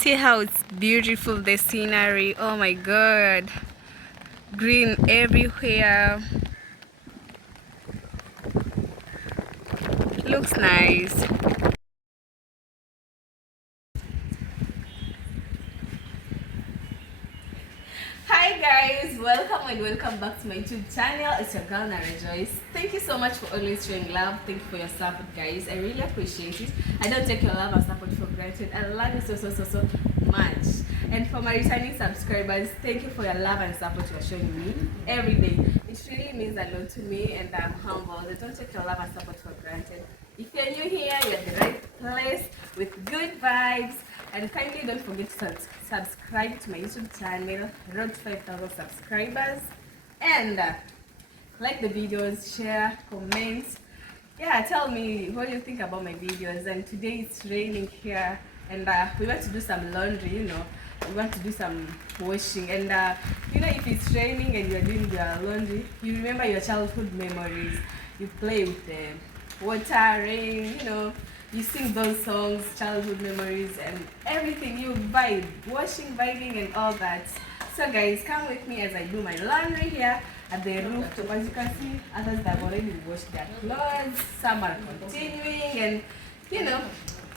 See how it's beautiful, the scenery. Oh my god. Green everywhere. Looks nice. Hi guys, welcome and welcome back to my YouTube channel. It's your girl Nara Joyce. Thank you so much for always showing love. Thank you for your support, guys. I really appreciate it. I don't take your love and support for granted. I love you so much. And for my returning subscribers, thank you for your love and support you're showing me every day. It really means a lot to me, and I'm humbled. I don't take your love and support for granted. If you're new here, you're at the right place with good vibes. And kindly don't forget to subscribe to my YouTube channel, road to 5,000 subscribers. And like the videos, share, comment. Yeah, tell me what you think about my videos. And today it's raining here, and we want to do some laundry, We want to do some washing. And if it's raining and you're doing your laundry, you remember your childhood memories. You play with the water, rain, you sing those songs, childhood memories, and everything. You vibe, washing, vibing, and all that. So guys, come with me as I do my laundry here at the rooftop. As you can see, others have already washed their clothes, some are continuing, and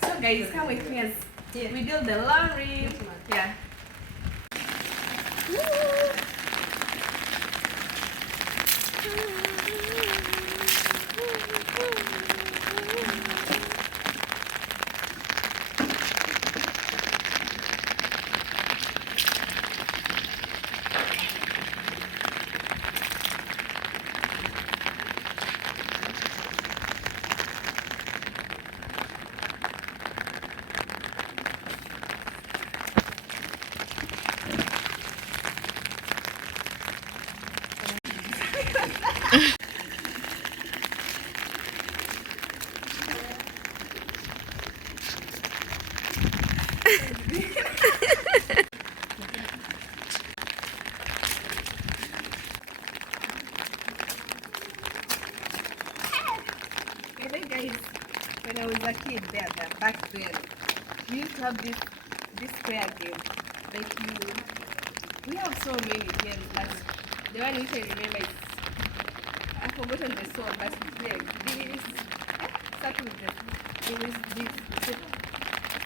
so guys, come with me as we do the laundry. Yeah. Guys, when I was a kid back then, we used to have this square game. We have so many games, but the one which I remember is, I've forgotten the song, but it's there. This, start with this.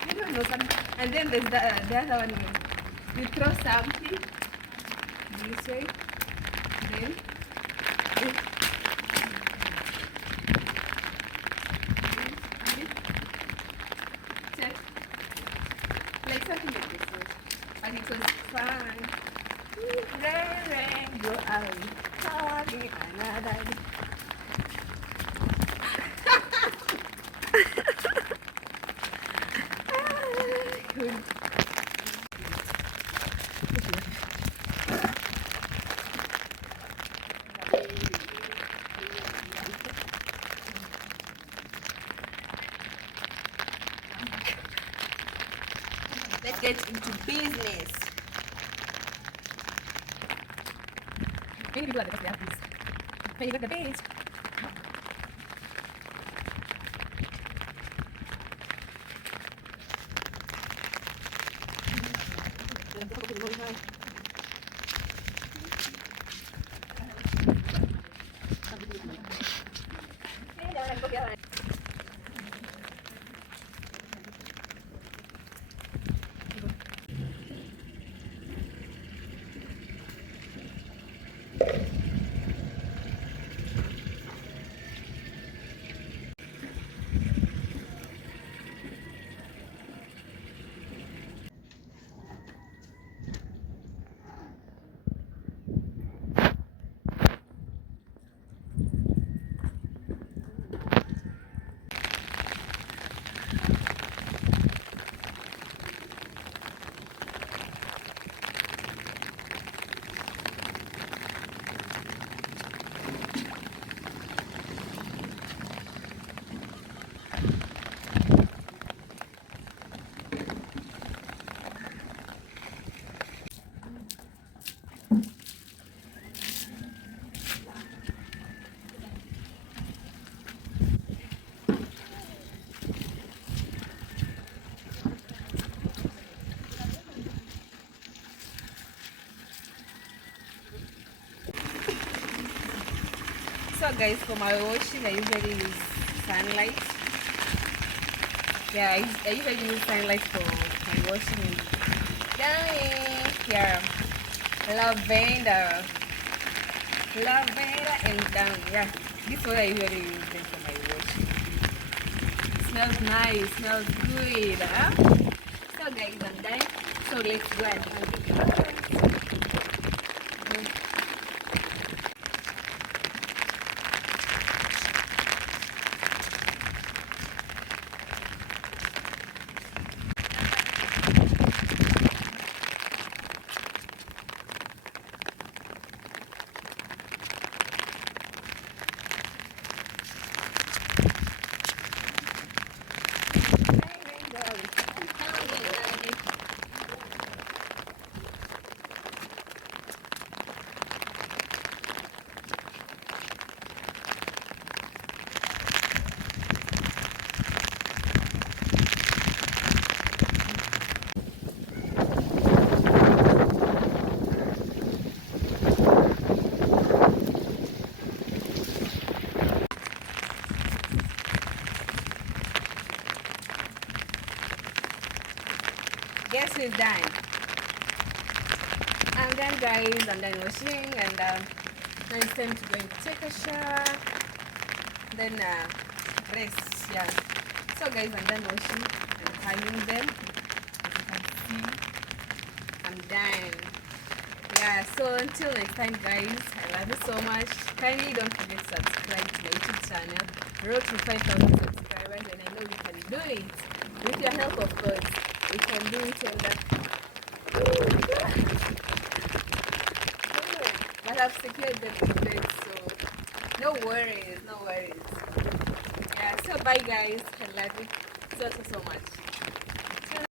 I don't know something. And then there's the other one where you throw something this way, then like something like this, and it was fun. Rain, go out, call me another day. Let's get into business. Many people are because they have this. When you got the base. So guys, for my washing I usually use Sunlight. Yeah, I usually use Sunlight for my washing. Yeah, lavender and down. Yeah, this is what I usually use them for my washing. Smells nice, smells good, huh? So guys, I'm done. So let's go and have it. Guess we've done. I'm done guys, I'm done washing and now it's time to go and take a shower. Then rest, yeah. So guys, I'm done washing and hanging them. As you can see, I'm done. Yeah, so until next time guys, I love you so much. Kindly don't forget to subscribe to my YouTube channel. Road to 5,000 subscribers and I know we can do it. With your help of course, we can do it and but I've secured the bed, so no worries, no worries. Yeah, so bye guys, I love you so much.